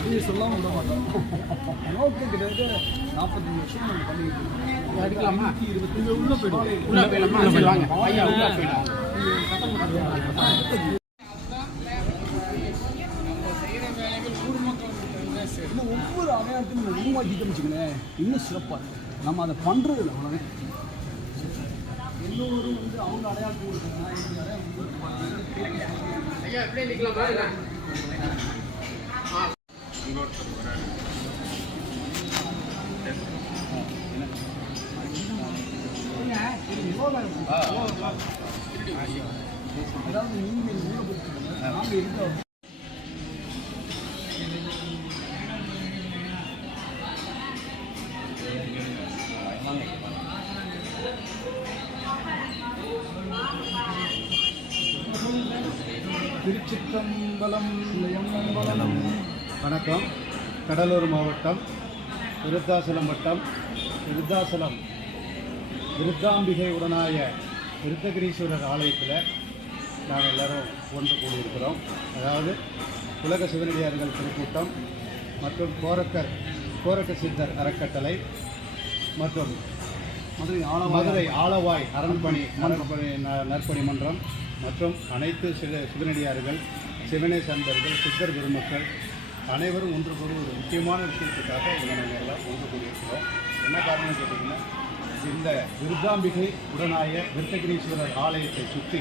இது சொல்லாமல் விட மாட்டோம் நோக்கு கிட்டத்தட்ட நாற்பத்தஞ்சு வருஷம் நம்ம பண்ணிக்கிட்டு இருக்கோம் எடுக்கலாமா? இருபத்தி உள்ள போயிடும் உள்ள போயிடலாமா வாங்க ஐயா உள்ள போயிடலாம் ஒவ்வொரு அடையாளத்தையும் நம்ம உருவாக்கிட்டோம்னு வச்சுக்கோங்களேன் இன்னும் சிறப்பாக இருக்கும் நம்ம அதை பண்ணுறது இல்லை அவ்வளோதான் எல்லோரும் வந்து அவங்க அடையாளத்தை கொடுக்குறாங்க அடையாளம் கொடுக்குறாங்க. ஐயா எப்படியே நிற்கலாமா இல்லை அதாவது நீங்கள் ஊரை பொறுத்து நாங்கள் இருக்கோம் திருச்சிற்றம்பலம் வணக்கம். கடலூர் மாவட்டம் விருத்தாசலம் வட்டம் விருத்தாசலம் விருத்தாம்பிகை உடனாய விருத்தகிரீஸ்வரர் ஆலயத்தில் நாங்கள் எல்லாரும் ஒன்று கூடியிருக்கிறோம். அதாவது உலக சிவனடியார்கள் திருக்கூட்டம் மற்றும் கோரக்கர் கோரக்க சித்தர் அறக்கட்டளை மற்றும் மதுரை ஆளவாய் மதுரை ஆலவாய் அரண்பணி அரண்பணி ந- நற்பணி மன்றம். மற்றும் அனைத்து சிவ சிவனடியார்கள் சிவனே சந்தர்கள் சித்தர் பெருமக்கள் அனைவரும் ஒன்று கூடி ஒரு முக்கியமான விஷயத்துக்காக இங்கே நாங்கள் எல்லாம் ஒன்று கூடியிருக்கிறோம். என்ன காரணம் கேட்டிங்கன்னா இந்த விருத்தாம்பிகை உடனாய விருத்தகிரீஸ்வரர் ஆலயத்தை சுற்றி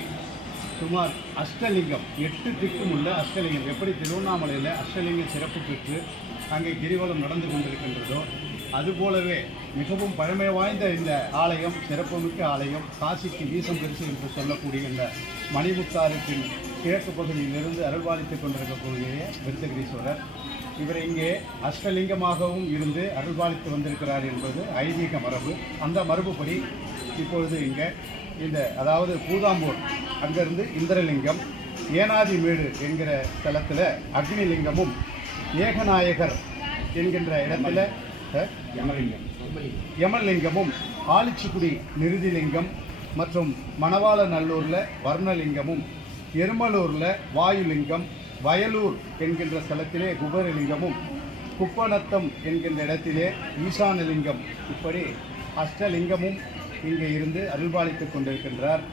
சுமார் அஷ்டலிங்கம் எட்டு திக்கும் உள்ள அஷ்டலிங்கம் எப்படி திருவண்ணாமலையில் அஷ்டலிங்க சிறப்பு பெற்று அங்கே கிரிவலம் நடந்து கொண்டிருக்கின்றதோ அதுபோலவே மிகவும் பழமை வாய்ந்த இந்த ஆலயம் சிறப்புமிக்க ஆலயம் காசிக்கு வீசம் பெருசு என்று சொல்லக்கூடிய இந்த மணிமுத்தாரத்தின் கிழக்கு பகுதியிலிருந்து அருள்பாலித்துக் கொண்டிருக்கக்கூடிய விருத்தகிரீஸ்வரர். இவர் இங்கே அஷ்டலிங்கமாகவும் இருந்து அருள்பாலித்து வந்திருக்கிறார் என்பது ஐதீக மரபு. அந்த மரபுப்படி இப்பொழுது இங்கே இந்த அதாவது பூதாம்பூர் அங்கிருந்து இந்திரலிங்கம் ஏனாதிமேடு என்கிற தலத்தில் அக்னிலிங்கமும் ஏகநாயகர் என்கின்ற இடத்துல யமலிங்கமும் ஆலிச்சிக்குடி நிருதிலிங்கம் மற்றும் மணவாள நல்லூரில் வர்ணலிங்கமும் எருமலூரில் வாயுலிங்கம் வயலூர் என்கின்ற ஸ்தலத்திலே குபரலிங்கமும் குப்பநத்தம் என்கின்ற இடத்திலே ஈசானலிங்கம். இப்படி அஷ்டலிங்கமும் இங்கே இருந்து அருள்பாலித்துக் கொண்டிருக்கின்றார்.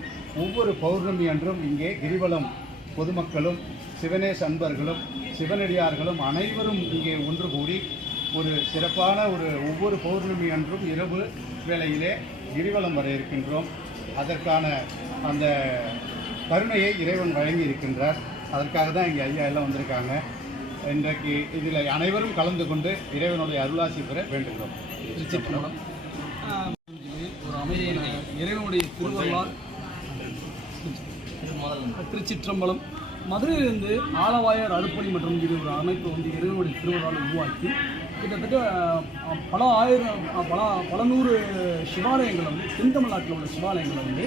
ஒவ்வொரு பௌர்ணமி அன்றும் இங்கே கிரிவலம் பொதுமக்களும் சிவனேச அன்பர்களும் சிவனடியார்களும் அனைவரும் இங்கே ஒன்று கூடி ஒரு சிறப்பான ஒரு ஒவ்வொரு பௌர்ணமி அன்றும் இரவு வேளையிலே கிரிவலம் வர இருக்கின்றோம். அதற்கான அந்த கருணையை இறைவன் வழங்கி இருக்கின்றார். அதற்காக தான் இங்கே ஐயா எல்லாம் வந்திருக்காங்க. இன்றைக்கு இதில் அனைவரும் கலந்து கொண்டு இறைவனுடைய அருளாசி பெற வேண்டுகிறோம். திருச்சிற்றம்பலம். ஒரு அமைதியான இறைவனுடைய திருவள்ளார் திருச்சிற்றம்பலம். மதுரையிலிருந்து ஆலவாயர் அறுப்பணி மற்றும் இது ஒரு அமைப்பு வந்து இறைவனுடைய திருவிழாவில் உருவாக்கி கிட்டத்தட்ட பல ஆயிரம் பல பல நூறு சிவாலயங்களை வந்து தென் தமிழ்நாட்டில் உள்ள சிவாலயங்களை வந்து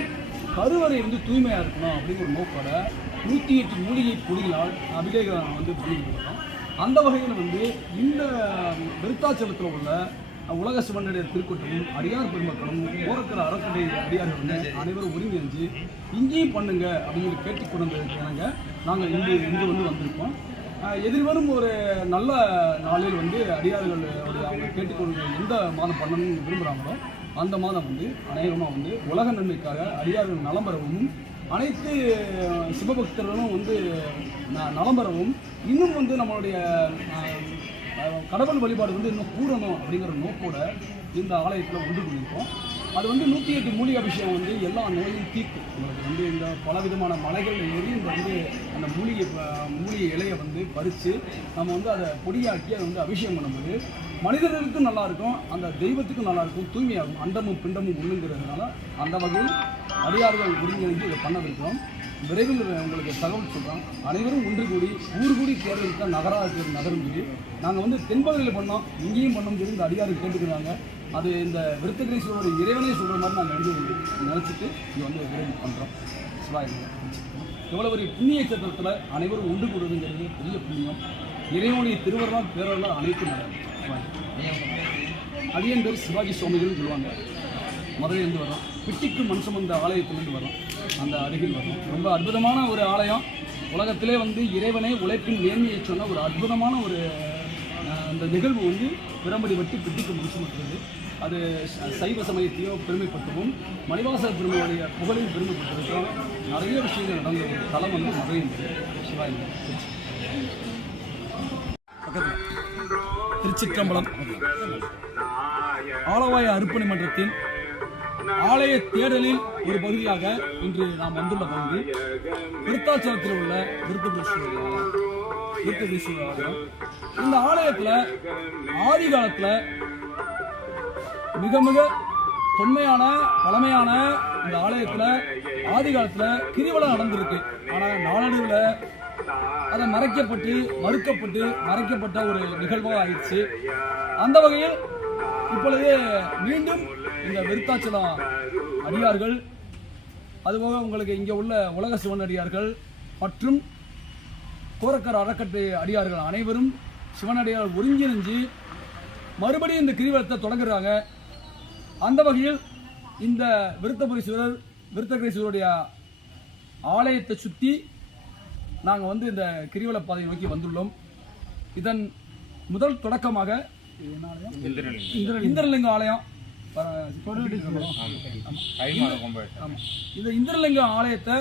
கருவறை வந்து தூய்மையாக இருக்கணும் அப்படிங்கிற ஒரு நோக்கோட நூற்றி எட்டு மூலிகை பொடிகளால் அபிஷேகம் வந்து பண்ணிக்கிட்டு அந்த வகையில் வந்து இந்த விருத்தாச்சலத்தில் உள்ள உலக சிவனுடைய திருக்கூட்டமும் அடியார் பெருமக்களும் ஓரக்கிற அறக்கட்டளை அடியார்கள் வந்து அனைவரும் ஒருங்கிணைஞ்சு இங்கேயும் பண்ணுங்க அப்படின்னு கேட்டுக்கொண்டு வந்ததுக்காக நாங்கள் இங்கே இங்கே வந்து வந்திருக்கோம். எதிர்வரும் ஒரு நல்ல நாளில் வந்து அடியார்கள் அவங்க கேட்டுக்கொண்டு எந்த மாதம் பண்ணணும்னு விரும்புகிறாங்களோ அந்த மாதம் வந்து அநேகமாக வந்து உலக நன்மைக்காக அடியார்கள் நலம் பெறவும் அனைத்து சிவபக்தர்களும் வந்து ந- நலம் பெறவும் இன்னும் வந்து நம்மளுடைய கடவுள் வழிபாடு வந்து இன்னும் கூடணும் அப்படிங்கிற நோக்கோட இந்த ஆலயத்தில் ஒன்று பண்ணியிருக்கோம் அது வந்து நூற்றி எட்டு மூலிகை அபிஷேகம் வந்து எல்லா நோயும் தீர்க்கும். உங்களுக்கு வந்து இந்த பல விதமான மலைகள் ஏறி இந்த வந்து அந்த மூலிகை மூலிகை இலையை வந்து பறித்து நம்ம வந்து அதை பொடியாக்கி அதை வந்து அபிஷேகம் பண்ணும்போது மனிதர்களுக்கும் நல்லா இருக்கும் அந்த தெய்வத்துக்கும் நல்லா இருக்கும் தூய்மையாகும் அண்டமும் பிண்டமும் ஒண்ணுங்கிறதுனால அந்த வகையில் அடியார்கள் ஒருங்கிணைந்து இதை பண்ணவிருக்கிறோம். விரைவில் உங்களுக்கு தகவல் சொல்கிறோம் அனைவரும் ஒன்று கூடி ஊர் கூடி தேர்தலுக்கு நகராக இருக்கிற நகரும் சொல்லி நாங்கள் வந்து தென்பகுதியில் பண்ணோம் இங்கேயும் பண்ணோம் சொல்லி இந்த அடியார்கள் கேட்டுக்கிறாங்க. அது இந்த விருத்தகிரீஸ்வரர் இறைவனே சொல்கிற மாதிரி நாங்கள் எழுதி நினச்சிட்டு இது வந்து விரைவில் பண்ணுறோம் சிவாயம் இவ்வளோ ஒரு புண்ணிய கஷேத்திரத்தில் அனைவரும் ஒன்று கூடுறதுங்கிறது பெரிய புண்ணியம். இறைவனுடைய திருவருளால் பேரருளால் அனைத்தும் நடக்கும். அடியன் பேர் சிவாஜி சுவாமிகள்னு சொல்லுவாங்க. மதுரையிலேருந்து வரோம் பிட்டிக்கு மண் சுமந்த ஆலயத்திலிருந்து வரும் அந்த அருகில் வரும் ரொம்ப அற்புதமான ஒரு ஆலயம். உலகத்திலே வந்து இறைவனை உழைப்பின் நேர்மையை சொன்ன ஒரு அற்புதமான ஒரு அந்த நிகழ்வு வந்து பிரம்படி வட்டி பிட்டிக்கு மண் சுமத்துறது அது சைவ சமயத்தையும் பெருமைப்பட்டவும் மணிவாச பெருமையுடைய புகழையும் பெருமைப்படுத்துறதுக்கும் நிறைய விஷயங்கள் நடந்த ஒரு தலம் வந்து மதுரை சிவாய் பக்கத்தில். திருச்சிற்றம்பலம். ஆலவாய அர்ப்பணி மன்றத்தின் ஆலய தேடலில் ஒரு பகுதியாக இன்று நாம் வந்துள்ள பகுதி விருத்தாச்சலத்தில் உள்ள விருத்தபுரீஸ்வரர் ஆலயம். இந்த ஆலயத்துல ஆதி காலத்துல மிக மிக தொன்மையான பழமையான இந்த ஆலயத்துல ஆதி காலத்துல கிரிவலம் நடந்திருக்கு. ஆனா நாளடைவில் அதை மறைக்கப்பட்டு மறுக்கப்பட்டு மறைக்கப்பட்ட ஒரு நிகழ்வாக ஆயிடுச்சு. அந்த வகையில் இப்பொழுது மீண்டும் இந்த விருத்தாச்சலம் அடியார்கள் அதுபோக உங்களுக்கு இங்கே உள்ள உலக சிவன் அடியார்கள் மற்றும் கோரக்கர் அறக்கட்டளை அடியார்கள் அனைவரும் சிவனடியார் ஒருங்கிணைஞ்சு மறுபடியும் இந்த கிரிவலத்தை தொடங்குறாங்க. அந்த வகையில் இந்த விருத்தபுரீஸ்வரர் விருத்தகிரீஸ்வரருடைய ஆலயத்தை சுற்றி நாங்கள் வந்து இந்த கிரிவல பாதையை நோக்கி வந்துள்ளோம். இதன் முதல் தொடக்கமாக இந்திர- இந்திரலிங்க ஆலயம். இந்த இந்திரலிங்க ஆலயத்தை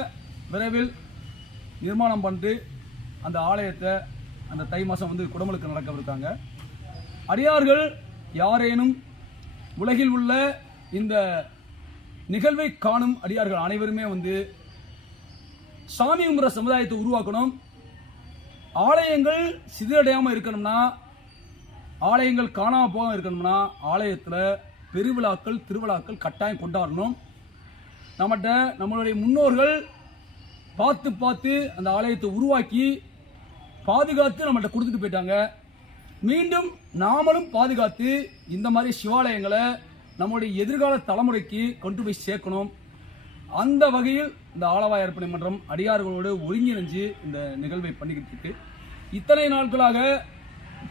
விரைவில் நிர்மாணம் பண்ணிட்டு அந்த ஆலயத்தை அந்த தை மாதம் வந்து குடமுழுக்கு நடக்கவிருக்காங்க அடியார்கள் யாரேனும் உலகில் உள்ள இந்த நிகழ்வை காணும் அடியார்கள் அனைவருமே வந்து சாமி கும்புற சமுதாயத்தை உருவாக்கணும். ஆலயங்கள் சிதறடையாமல் இருக்கணும்னா ஆலயங்கள் காணாமல் போகாமல் இருக்கணும்னா ஆலயத்தில் பெருவிழாக்கள் திருவிழாக்கள் கட்டாயம் கொண்டாடணும். நம்மகிட்ட நம்மளுடைய முன்னோர்கள் பார்த்து பார்த்து அந்த ஆலயத்தை உருவாக்கி பாதுகாத்து நம்மகிட்ட கொடுத்துட்டு போயிட்டாங்க. மீண்டும் நாமளும் பாதுகாத்து இந்த மாதிரி சிவாலயங்களை நம்மளுடைய எதிர்கால தலைமுறைக்கு கொண்டு போய் சேர்க்கணும். அந்த வகையில் இந்த ஆலவாய் அர்ப்பணை மன்றம் அடியார்களோடு ஒருங்கிணைஞ்சு இந்த நிகழ்வை பண்ணிக்கிட்டு இருக்கு. இத்தனை நாட்களாக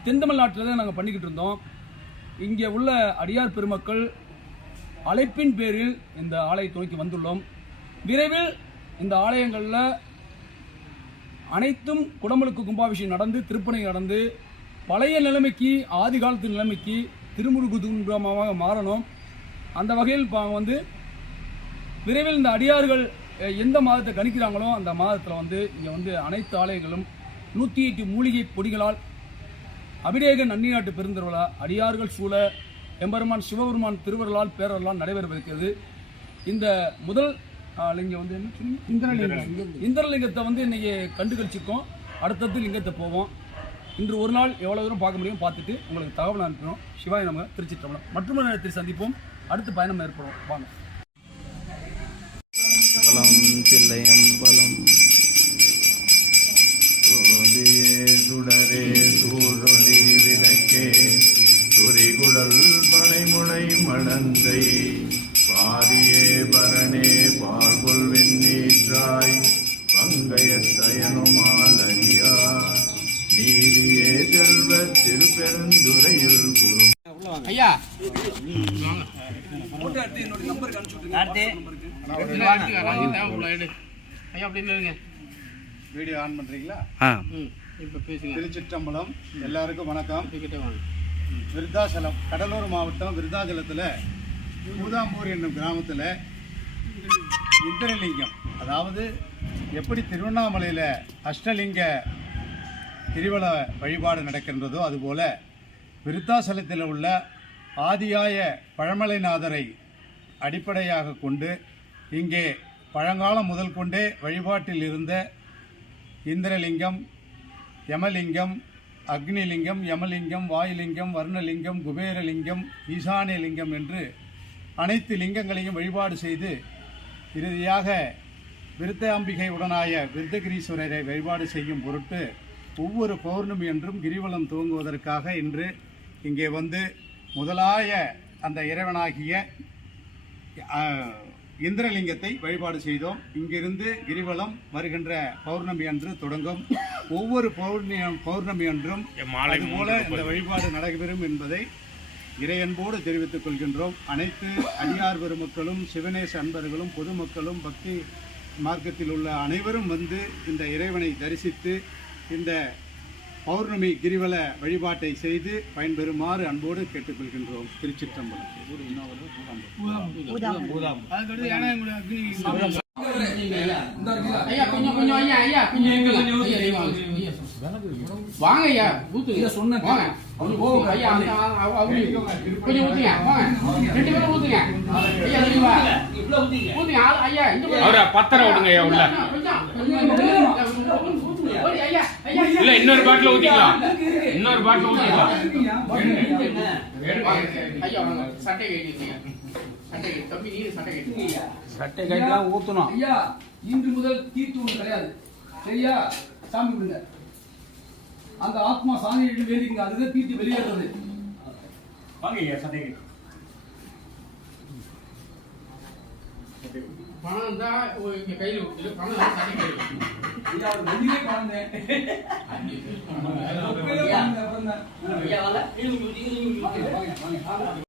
தென் தமிழ்நாட்டில் தான் நாங்கள் பண்ணிக்கிட்டு இருந்தோம். இங்கே உள்ள அடியார் பெருமக்கள் அழைப்பின் பேரில் இந்த ஆலயத்தை துணைக்கு வந்துள்ளோம். விரைவில் இந்த ஆலயங்களில் அனைத்தும் குடமுழுக்கு கும்பாபிஷேகம் நடந்து திருப்பணி நடந்து பழைய நிலைமைக்கு ஆதி காலத்து நிலைமைக்கு திருமுருகு துன்பமாக மாறணும். அந்த வகையில் இப்போ வந்து விரைவில் இந்த அடியார்கள் எந்த மாதத்தை கணிக்கிறாங்களோ அந்த மாதத்தில் வந்து இங்கே வந்து அனைத்து ஆலயங்களும் நூற்றி எட்டு மூலிகை பொடிகளால் அபிடேக நன்னிநாட்டு பெருந்திருவிழா அடியார்கள் சூழ எம்பெருமான் சிவபெருமான் திருவருளால் பேரருளால் நடைபெறவிருக்கிறது. இந்த முதல் லிங்கம் வந்து என்ன? இந்திரலிங்கம். இந்திரலிங்கத்தை வந்து இன்னைக்கு கண்டுகளிச்சிருக்கோம் அடுத்தடுத்து லிங்கத்தை போவோம். இன்று ஒரு நாள் எவ்வளோ தூரம் பார்க்க முடியும் பார்த்துட்டு உங்களுக்கு தகவல் அனுப்புகிறோம் சிவாய் நம்ம திருச்சிற்றம்பலம். மற்றொரு நேரத்தில் சந்திப்போம். அடுத்து பயணம் ஏற்படுவோம் வாங்க. பலம் தில்லையம்பலம் ஓதியே சுடரே சூழொளி விளக்கே துரிகுடல் பனைமுனை மடந்தை பாரியே பரணே பார்கொள் வெண்ணீற்றாய் பங்கயத்தயனுமால் அறியா நீதியே செல்வ திருப்பெருந்துறையில் குரு. ஐயா. என்னோட நம்பருக்கு அனுப்பிச்சு வீடியோ ஆன் பண்ணுறீங்களா ம் இப்போ பேசுங்க. திருச்சிற்றம்பலம். எல்லாருக்கும் வணக்கம். விருத்தாசலம். கடலூர் மாவட்டம் விருத்தாச்சலத்தில் பூதாம்பூர் என்னும் கிராமத்தில் இந்திரலிங்கம். அதாவது எப்படி திருவண்ணாமலையில் அஷ்டலிங்க கிரிவல வழிபாடு நடக்கின்றதோ அதுபோல விருத்தாசலத்தில் உள்ள ஆதியாய பழமலைநாதரை அடிப்படையாக கொண்டு இங்கே பழங்காலம் முதல் கொண்டே வழிபாட்டில் இருந்த இந்திரலிங்கம் யமலிங்கம் அக்னிலிங்கம் யமலிங்கம் வாயுலிங்கம் வர்ணலிங்கம் குபேரலிங்கம் ஈசானியலிங்கம் என்று அனைத்து லிங்கங்களையும் வழிபாடு செய்து இறுதியாக விருத்தாம்பிகை உடனாய விருத்தகிரீஸ்வரரை வழிபாடு செய்யும் பொருட்டு ஒவ்வொரு பௌர்ணமி என்றும் கிரிவலம் துவங்குவதற்காக இன்று இங்கே வந்து முதலாய அந்த இறைவனாகிய இந்திரலிங்கத்தை வழிபாடு செய்தோம். இங்கிருந்து கிரிவலம் வருகின்ற பௌர்ணமி அன்று தொடங்கும். ஒவ்வொரு பௌர்ணமி பௌர்ணமி அன்றும் அதுபோல இந்த வழிபாடு நடைபெறும் என்பதை இறையன்போடு தெரிவித்துக் கொள்கின்றோம். அனைத்து அடியார் பெருமக்களும் சிவநேச அன்பர்களும் பொதுமக்களும் பக்தி மார்க்கத்தில் உள்ள அனைவரும் வந்து இந்த இறைவனை தரிசித்து இந்த பௌர்ணமி கிரிவல வழிபாட்டை செய்து பயன்பெறுமாறு அன்போடு கேட்டுக்கொள்கின்றோம். திருச்சிற்றம்பலம். வாங்க. ஐயா ஊத்துங்க சொன்னேன். வாங்க கொஞ்சம். ஐயா ஊத்துங்க. வாங்க. ரெண்டு பேரும் ஊத்துங்க. ஐயா ஊத்துங்க. ஐயா பத்திரம் விடுங்க ஐயா உள்ள கொஞ்சம், கொஞ்சம் ஊத்துங்க. ஓடி, ஐயா ஐயா இல்ல இன்னொரு பாட்டில் ஊத்திக்கலாம். இன்னொரு பாட்டில் ஊத்திக்கலாம். ஐயா வாங்க சட்டை கட்டிங்க சட்டை கட்டி தம்பி நீ சட்டை கட்டி. சட்டை கைட்டெல்லாம் ஊற்றணும் ஐயா இன்று முதல் தீர்த்து ஒன்று கிடையாது. சரியா? சாமி விடுங்க அந்த ஆத்மா சாமி வேதிங்க அதுதான் தீர்த்து வெளியேறது பணம் தான் இங்க கையில் இல்லை பணம் தான். சட்டை கையில் ஐயா அப்புறம் தான்.